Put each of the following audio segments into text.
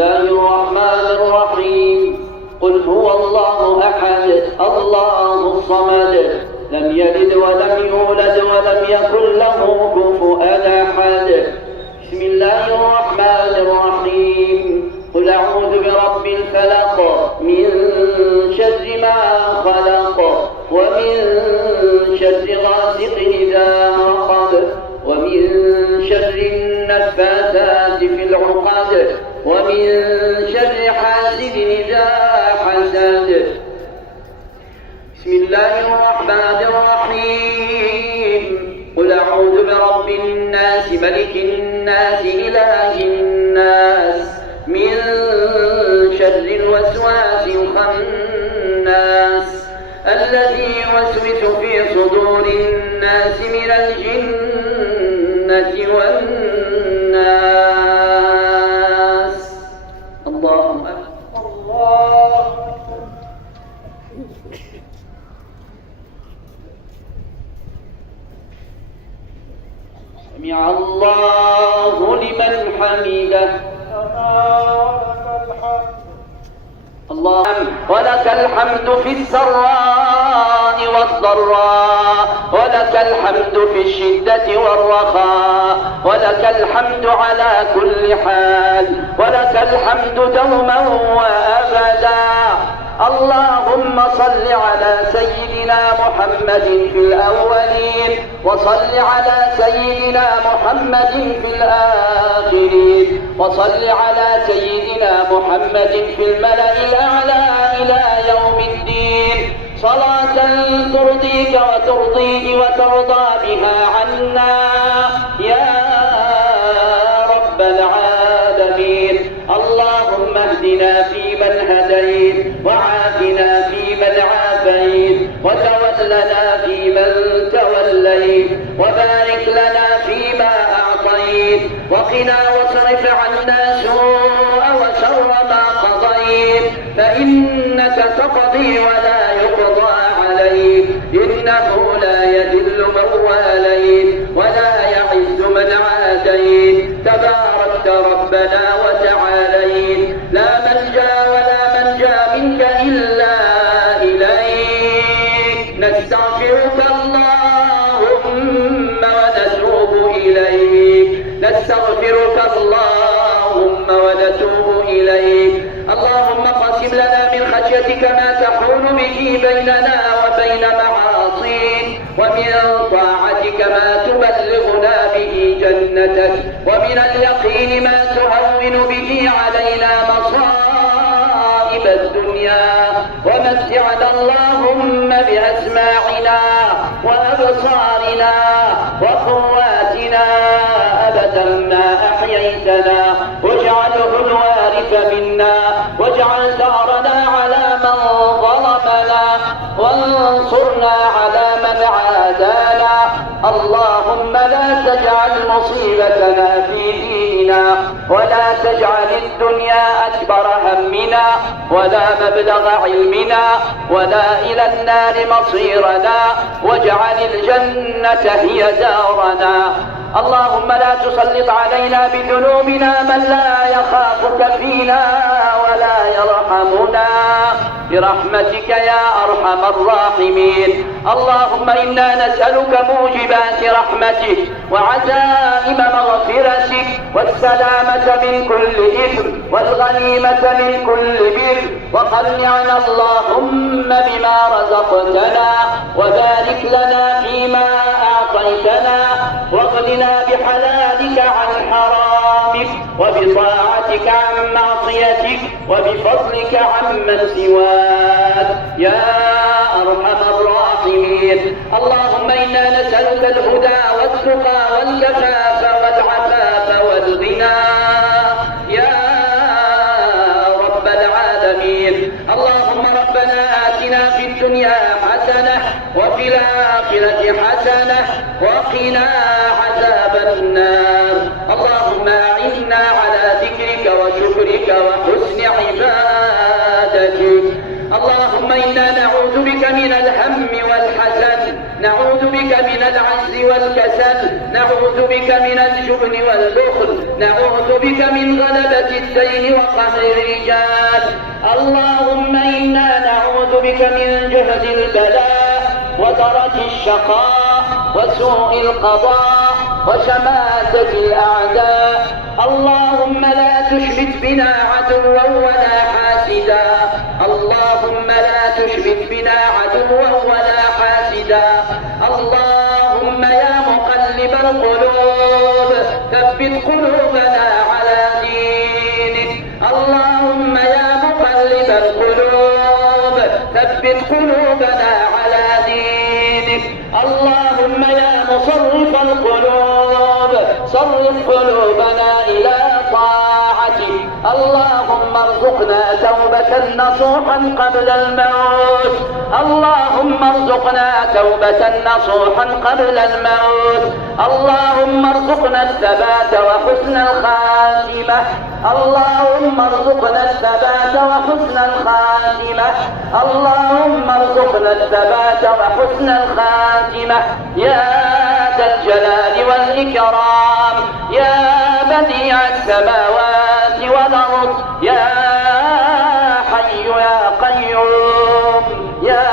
الله الرحمن الرحيم. قل هو الله أحد الله الصمد لم يلد ولم يولد ولم يكن له كفوا أحد. بسم الله الرحمن الرحيم. قل أعوذ برب الفلق من شر ما خلق ومن شر غاسق إذا وقب ومن شر النفاثات في العقد ومن شر حاسد إذا حسد. بسم الله الرحمن الرحيم. قل أعوذ برب الناس ملك الناس إله الناس من شر الوسواس الخناس الذي يوسوس في صدور الناس من الجنة والناس. اللهم الله. سمع الله لمن حمده. اللهم ولك الحمد في السراء والضراء ولك الحمد في الشدة والرخاء ولك الحمد على كل حال ولك الحمد دوما وأبدا. اللهم صل على سيدنا محمد في الأولين وصل على سيدنا محمد في الآخرين وصل على سيدنا محمد في الملأ الأعلى إلى يوم الدين صلاة ترضيك وترضيه وترضى بها عنا يا رب العالمين. اللهم اهدنا فيمن هديت وعافنا فيمن عافيت وتولنا فيمن توليت وبارك لنا فيما أعطيت وقنا واصرف عنا سوء وشر ما قضيت فإنك تقضي ولا يقضى عليك إنه لا يذل من واليت ولا يعز من عاديت تباركت ربنا وتعاليت لا ملجأ ولا منجا منك إلا إليك. نستغفرك اللهم ونتوب إليك نستغفرك اللهم ونتوب إليك. اللهم قسم لنا من خشيتك ما تحول به بيننا وبين معاصيك ومن طاعتك ما تبلغنا به جنتك ومن اليقين ما تهون به علينا مصائب الدنيا ومتعنا اللهم بأسماعنا وأبصارنا وقواتنا أبدا ما أحييتنا واجعله الوارث منا واجعل ثأرنا على من ظلمنا وانصرنا على من عادانا. اللهم لا تجعل مصيبتنا في ديننا ولا تجعل الدنيا أكبر همنا ولا مبلغ علمنا ولا إلى النار مصيرنا واجعل الجنة هي دارنا. اللهم لا تسلط علينا بذنوبنا من لا يخافك فينا ولا يرحمنا برحمتك يا أرحم الراحمين. اللهم إنا نسألك موجبات رحمتك وعزائم مغفرتك والسلامة من كل إثم والغنيمة من كل بر وقنعنا اللهم بما رزقتنا وبارك لنا فيما أعطيتنا واغننا بحلالك عن حرامك وبطاعتك عن معصيتك وبفضلك عمن سواك يا أرحم الراحمين. اللهم إنا نسألك الهدى والتقى والكفاف والعفاف والغنى يا رب العالمين. اللهم ربنا آتنا في الدنيا حسنة وفي الآخرة حسنة وقنا عذاب النار. اللهم أعنا على ذكرك وشكرك وحسن عبادتك. اللهم إنا نعوذ بك من الهم والحزن نعوذ بك من العجز والكسل، نعوذ بك من الجبن والبخل، نعوذ بك من غلبة الدين وقهر الرجال. اللهم إنا نعوذ بك من جهد البلاء ودرك الشقاء وسوء القضاء وشماتة الأعداء. اللهم لا تشمت بنا عدوا ولا حاسدا، اللهم لا تشمت بنا عدوا ولا حاسدا. اللهم يا مقلب القلوب ثبت قلوبنا على دينك. اللهم يا مقلب القلوب ثبت قلوبنا على دينك. اللهم يا مصرف القلوب صرف قلوبنا إلى طاعتك. اللهم ارزقنا توبة نصوحا قبل الموت. اللهم ارزقنا توبة نصوحا قبل الموت. اللهم ارزقنا الثبات وحسن الخاتمة. اللهم ارزقنا الثبات وحسن الخاتمة. اللهم ارزقنا الثبات وحسن الخاتمة يا ذا الجلال والإكرام، يا بديع السماوات والأرض، يا حي يا قيوم، يا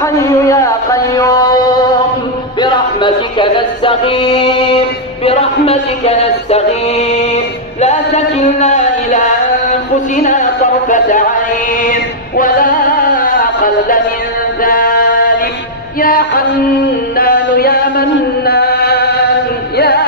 حي يا قيوم. برحمتك نستغيث، برحمتك نستغيث. لا تكلنا إلى أنفسنا طرفة عين ولا أقل من ذلك. يا حنان يا منان، يا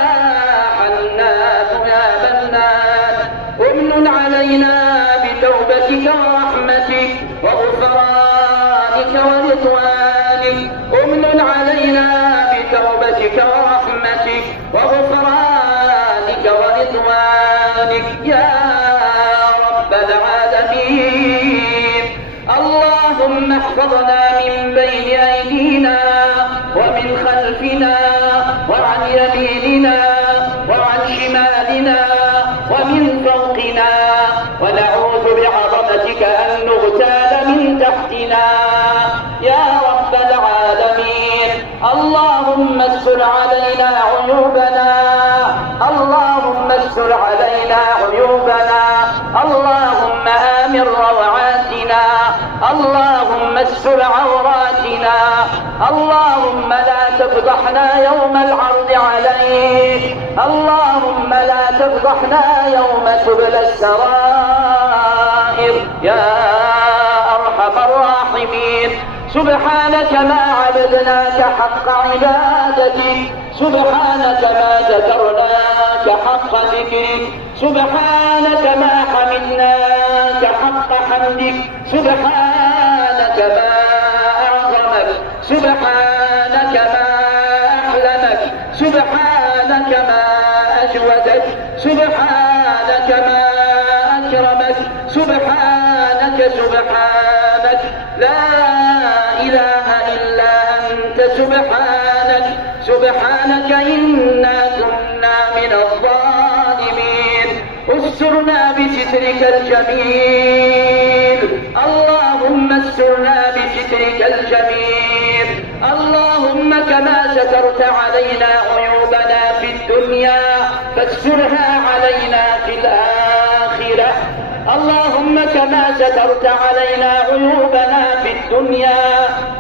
حنان يا منان، امن علينا بتوبتك ورحمتك وغفرانك ورضوانك. امن علينا بتوبتك ورحمتك وغفرانك ورضوانك يا رب العالمين. اللهم احفظنا من بين أيدينا ومن خلفنا وعن يميننا وعن شمالنا ومن فوقنا، ونعوذ بعظمتك أن نغتال من تحتنا يا رب العالمين. اللهم استر علينا عيوبنا، اللهم استر علينا عيوبنا. اللهم آمن روعاتنا، اللهم استر عوراتنا. اللهم لا تفضحنا يوم العرض عليك، اللهم لا تفضحنا يوم تبلى السرائر يا أرحم الراحمين. سبحانك ما عبدناك حق عبادتك، سبحانك ما ذكرناك حق ذكرك، سبحانك ما حمدناك حق حمدك، سبحانك ما أعظمك، سبحانك ما أحلمك، سبحانك ما أجودك، سبحانك ما أكرمك، سبحانك سبحانك لا إله إلا أنت. سبحانك سبحانك إنا كنا من الظالمين. استرنا بسترك الجميل، اللهم استرنا بسترك الجميل. اللهم كما سترت علينا عيوبنا في الدنيا فاسترها علينا في الآخرة. اللهم كما سترت علينا عيوبنا في الدنيا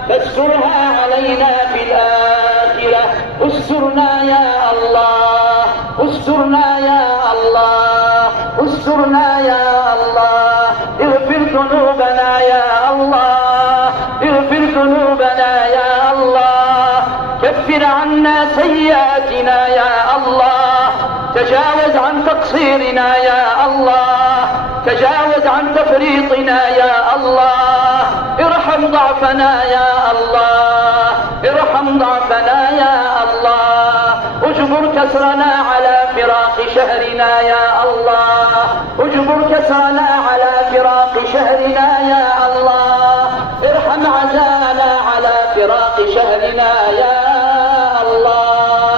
فاسترها علينا في الآخرة. استرنا يا الله، استرنا يا الله، استرنا يا الله. اغفر ذنوبنا يا الله، اغفر ذنوبنا يا الله. كفر عنا سيئاتنا يا الله. تجاوز عن تقصيرنا يا الله، تجاوز عن تفريطنا يا الله. ارحم ضعفنا يا الله، ارحم ضعفنا يا الله. اجبر كسرنا على فراق شهرنا يا الله، اجبر كسرنا على فراق شهرنا يا الله. ارحم عزانا على فراق شهرنا يا الله.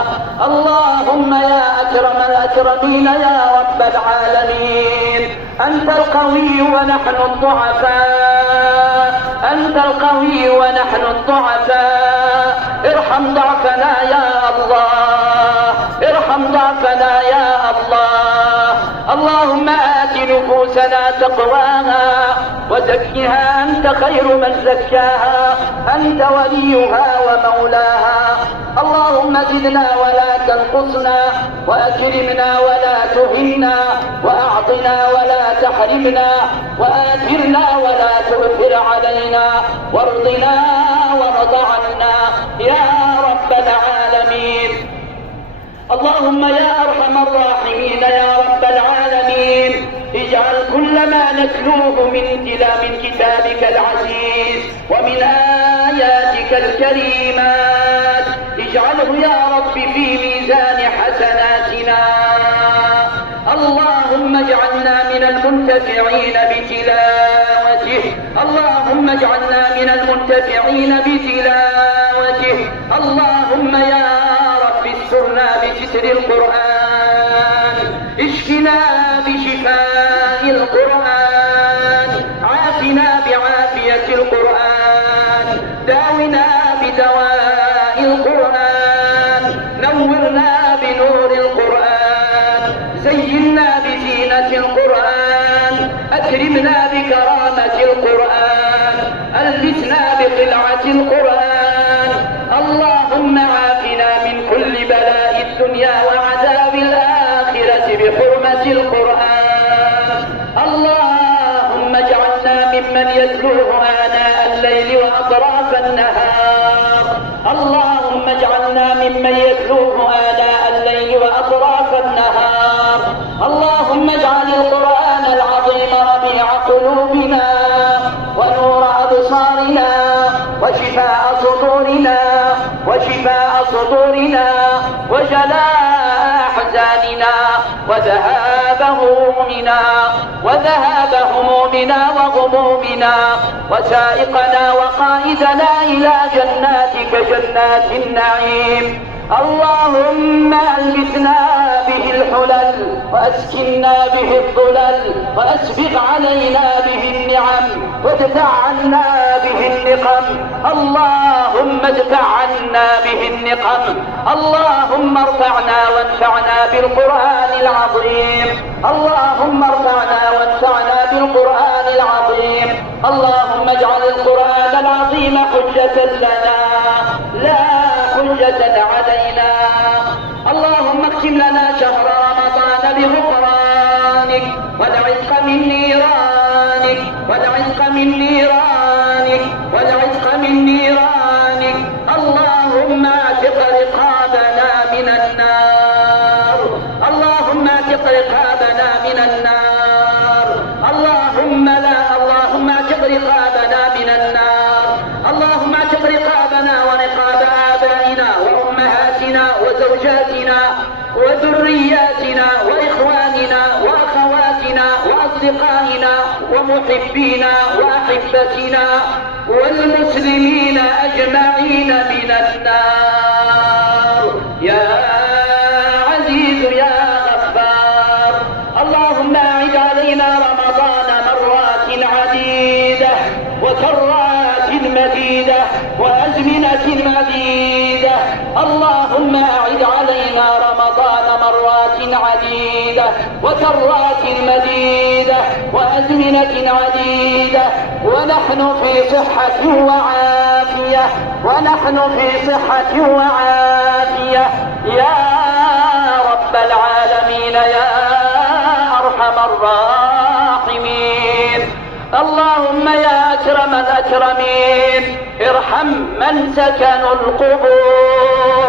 اللهم يا أكرم الأكرمين يا رب العالمين، أنت القوي ونحن الضعفاء، أنت القوي ونحن الضعفاء. ارحم ضعفنا يا الله، ارحم ضعفنا يا الله. اللهم آت نفوسنا تقواها وزكها أنت خير من زكاها، أنت وليها ومولاها. اللهم زدنا ولا تنقصنا، وأكرمنا ولا تهنا، وأعطنا ولا تحرمنا، وآثرنا ولا تؤثر علينا، وارضنا وارض عنا يا رب العالمين. اللهم يا أرحم الراحمين يا رب العالمين، اجعل كل ما نتلوه من كتابك العزيز ومن آياتك الكريمات اجعله يا رب في ميزان حسناتنا. اللهم اجعلنا من المنتفعين بتلاوته، اللهم اجعلنا من المنتفعين بتلاوته. اللهم يا رب استرنا بستر القرآن، اشفنا بشفاء القرآن، عافنا بعافية القرآن، داونا بدواء القرآن، نورنا بنور القرآن، زينا بزينة القرآن، أكرمنا بكرامة القرآن، ألبسنا بقلعة القرآن. اللهم عافنا من كل بلاء الدنيا وعذاب الآخرة بحرمة القرآن. اللهم اجعلنا ممن يتلوه آناء الليل وأطراف النهار، اللهم اجعلنا ممن يتلوه آناء الليل وأطراف النهار. اللهم اجعل القرآن العظيم ربيع قلوبنا ونور أبصارنا وشفاء صدورنا وجلاء أحزاننا وذهاب همومنا وغمومنا، وسائقنا وقائدنا إلى جناتك جنات النعيم. اللهم ألبسنا به الحلل وأسكننا به الظلل، وأسبغ علينا به النعم، وادفع عنا به النقم. اللهم ادفع عنا به النقم. اللهم ارفعنا وانفعنا بالقرآن العظيم، اللهم ارفعنا وانفعنا بالقرآن العظيم. اللهم اجعل القرآن العظيم حجة لنا لا حجة علينا. اللهم اختم لنا شهر رمضان بغفرانك والعتق من نيرانك، والعتق من نيرانك، والعتق من نيرانك. اللهم اعتق رقابنا من النار، اللهم اعتق رقابنا من النار. اللهم اعتق رقابنا من النار. اللهم اعتق رقابنا ورقاب آبائنا وأمهاتنا وزوجاتنا وذرياتنا وإخواننا وأخواتنا وأصدقائنا ومحبينا وأحبتنا والمسلمين أجمعين من النار يا عزيز يا غفار. اللهم أعد علينا رمضان مرات عديدة وكرات مديدة وأزمنة مديدة. اللهم أعد علينا رمضان مرات عديدة وكرات مديدة وأزمنة عديدة، ونحن في صحة وعافية، ونحن في صحة وعافية يا رب العالمين يا أرحم الراحمين. اللهم يا أكرم الأكرمين ارحم من سكنوا القبور،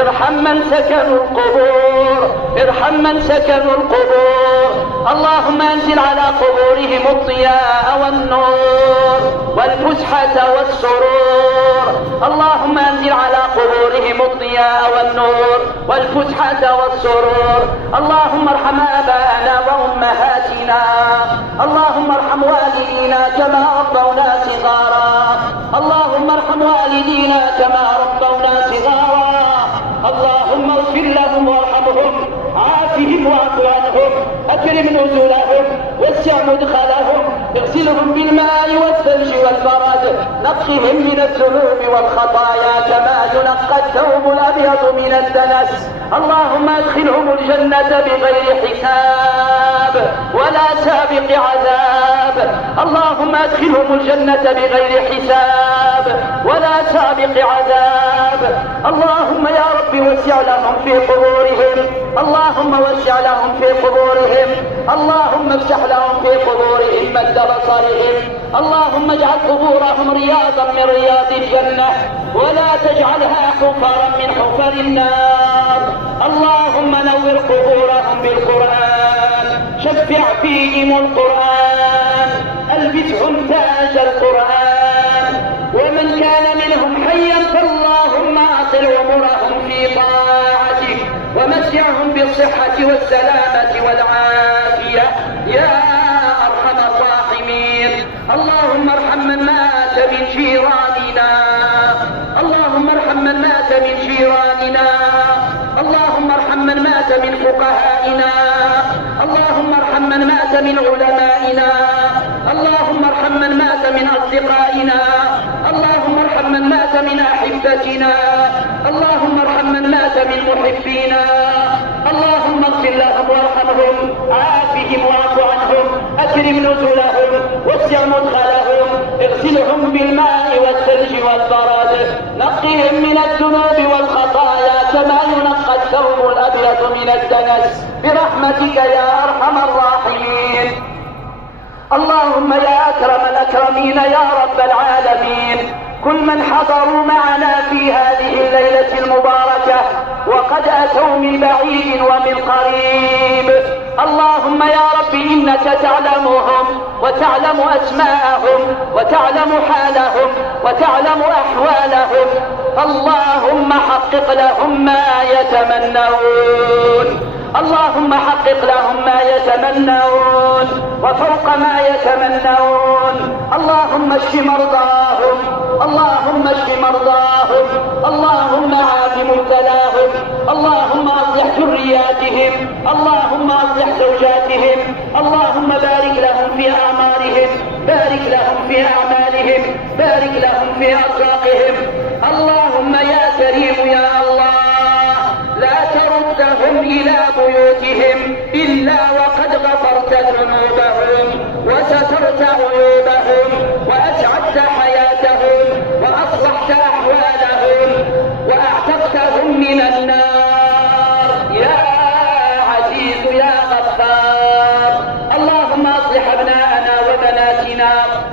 ارحم من سكنوا القبور، ارحم من سكنوا القبور. اللهم انزل على قبورهم الضياء والنور والفسحة والسرور. اللهم انزل على قبورهم الضياء والنور والفسحة والسرور. اللهم ارحم آباءنا وأمهاتنا، اللهم ارحم والدينا كما ربونا صغارا، اللهم ارحم والدينا كما ربونا صغارا. اللهم اغفر لهم وارحمهم، عافهم واعف عنهم، اكرم نزلهم، وسع مدخلهم، اغسلهم بالماء والثلج والبرد، نقهم من الذنوب والخطايا كما ينقى الثوب الأبيض من الدنس. اللهم ادخلهم الجنة بغير حساب ولا سابق عذاب. اللهم ادخلهم الجنة بغير حساب ولا سابق عذاب. اللهم يا رب وسع لهم في قبورهم، اللهم وسع لهم في قبورهم، اللهم افتح لهم في قبورهم مد بصرهم. اللهم اجعل قبورهم رياضا من رياض الجنة ولا تجعلها حفرا من حفر النار. اللهم نور قبورهم بالقرآن، شفع فيهم القرآن، البسهم تاج القرآن. ومن كان منهم حيا فاللهم اعطل عمرهم في طاعتك ومتعهم بالصحة والسلامة والعافية يا أرحم الراحمين. اللهم ارحم من مات من جيراننا، اللهم ارحم من مات من جيراننا، اللهم ارحم من مات من فقهائنا، اللهم ارحم من مات من علمائنا، اللهم ارحم من مات من أصدقائنا، اللهم ارحم من مات من أحبتنا، اللهم ارحم من مات من محبينا. اللهم اغفر لهم وارحمهم، عافهم واعف عنهم، أكرم نزلهم، وسع مدخلهم، اغسلهم بالماء والثلج والبرد، نقهم من الذنوب والخطايا كما ينقى الثوب الأبيض من الدنس برحمتك يا أرحم الراحمين. اللهم يا أكرم الأكرمين يا رب العالمين، كل من حضروا معنا في هذه الليلة المباركة وقد أتوا من بعيد ومن قريب، اللهم يا رب إنك تعلمهم وتعلم أسماءهم وتعلم حالهم وتعلم أحوالهم، اللهم حقق لهم ما يتمنون، اللهم حقق لهم ما يتمنون وفوق ما يتمنون. اللهم اشف مرضاهم، اللهم اشف مرضاهم، اللهم عاف مبتلاهم، اللهم اصلح ذرياتهم، اللهم اصلح زوجاتهم، اللهم بارك لهم في اعمارهم، بارك لهم في اعمالهم، بارك لهم في ارزاقهم. اللهم يا كريم يا الله لا تردهم إلى بيوتهم إلا وقد غفرت ذنوبهم وسترت عيوبهم وأسعدت حياتهم وأصلحت أحوالهم وأعتقتهم من النار يا عزيز يا غفار. اللهم أصلح أبناءنا وبناتنا،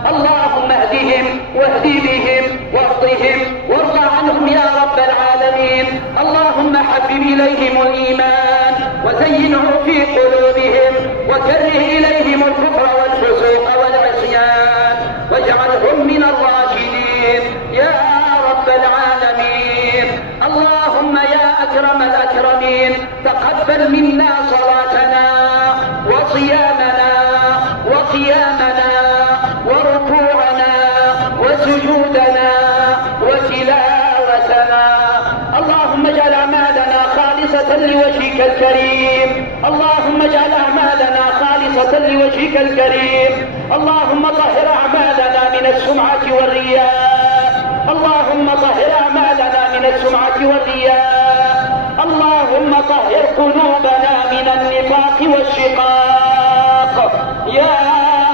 اللهم اهدهم واهد بهم وارضهم وارض عنهم يا رب العالمين. اللهم حبب إليهم الإيمان وزينه في قلوبهم وكره إليهم الكفر والفسوق والعصيان واجعلهم من الراشدين يا رب العالمين. اللهم يا أكرم الأكرمين تقبل منا صلاتنا وصيامنا وقيامنا وركوعنا وسجودنا وتلاوتنا. اللهم اجعل أعمالنا خالصة لوجهك الكريم، اللهم اجعل أعمالنا خالصة لوجهك الكريم. اللهم طهر أعمالنا من السمعة والرياء، اللهم طهر أعمالنا من السمعة والرياء. اللهم طهر قلوبنا من النفاق والشقاق يا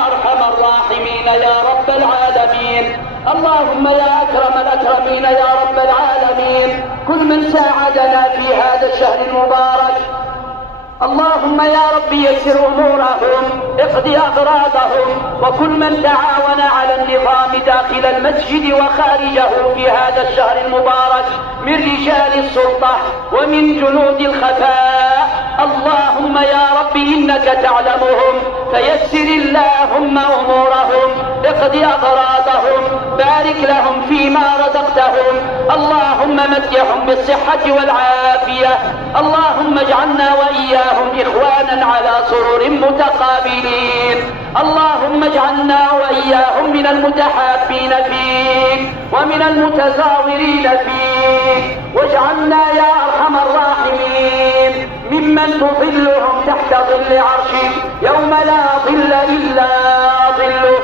أرحم الراحمين يا رب العالمين. اللهم يا أكرم الأكرمين يا رب العالمين كل من ساعدنا في هذا الشهر المبارك، اللهم يا رب يسر أمورهم، اقضي أغراضهم، وكل من تعاون على النظام داخل المسجد وخارجه في هذا الشهر المبارك من رجال السلطة ومن جنود الخفاء، اللهم يا رب إنك تعلمهم فيسر اللهم أمورهم، اقضي أغراضهم، بارك لهم فيما رزقتهم، اللهم متعهم بالصحة والعافية، اللهم اجعلنا وإياهم إخوانا على سرر متقابلين، اللهم اجعلنا وإياهم من المتحابين فيك ومن المتزاورين فيك، واجعلنا يا أرحم الراحمين ممن تظلهم تحت ظل عرشك يوم لا ظل إلا ظلك.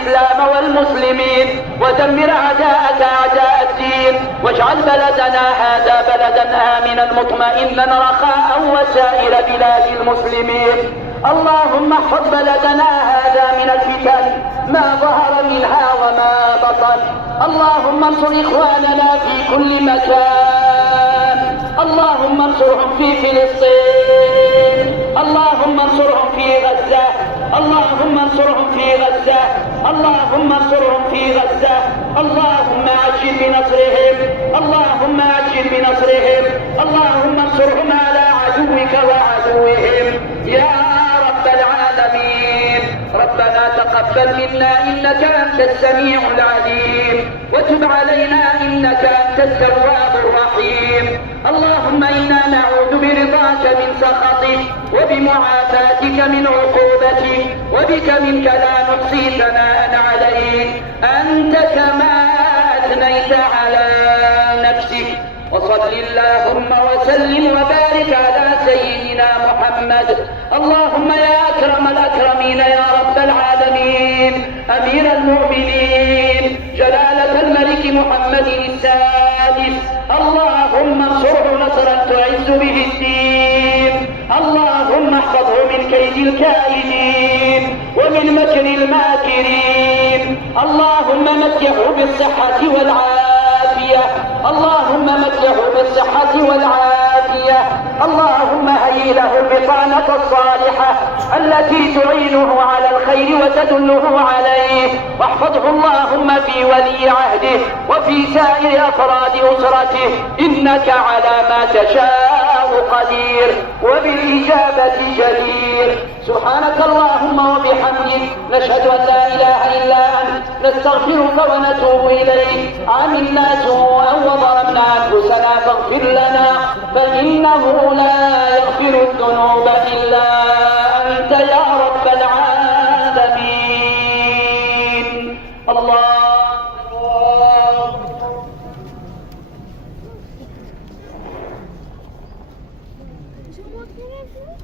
الإسلام والمسلمين، ودمر أعداءك أعداء الدين، واجعل بلدنا هذا بلدا آمنا مطمئنا رخاء وسائر بلاد المسلمين. اللهم احفظ بلدنا هذا من الفتن ما ظهر منها وما بطن. اللهم انصر إخواننا في كل مكان، اللهم انصرهم في فلسطين، اللهم انصرهم في غزة، اللهم انصرهم في غزة، اللهم انصرهم في غزة. اللهم عجل بنصرهم، اللهم عجل بنصرهم، اللهم انصرهم على عدوك وعدوهم يا رب العالمين. ربنا تقبل منا إنك أنت السميع العليم، وتب علينا إنك أنت التواب الرحيم. اللهم إنا نعوذ برضاك من سخطك وبمعافاتك من عقوبتك، وبك منك لا نحصي ثناء عليك أنت كما أثنيت على نفسك. وصل اللهم وسلم وبارك على سيدنا محمد. اللهم يا أكرم الأكرمين يا رب العالمين، أمير المؤمنين جلالة الملك محمد السادس، اللهم انصره نصرا تعز به الدين، اللهم احفظه من كيد الكائدين ومن مكر الماكرين. اللهم متعه بالصحة والعافية، اللهم متعه بالصحة والعافية. اللهم هيئ له البطانة الصالحة التي تعينه على الخير وتدله عليه، واحفظه اللهم في ولي عهده وفي سائر أفراد أسرته، إنك على ما تشاء قدير وبالإجابة جدير. سبحانك اللهم وبحمدك، نشهد أن لا إله إلا أنت، نستغفرك ونتوب إليك. عملنا سوءا وظلمنا أنفسنا فاغفر لنا، فإنه لا يغفر الذنوب إلا أنت يا رب العالمين. الله Je vous montrerai plus.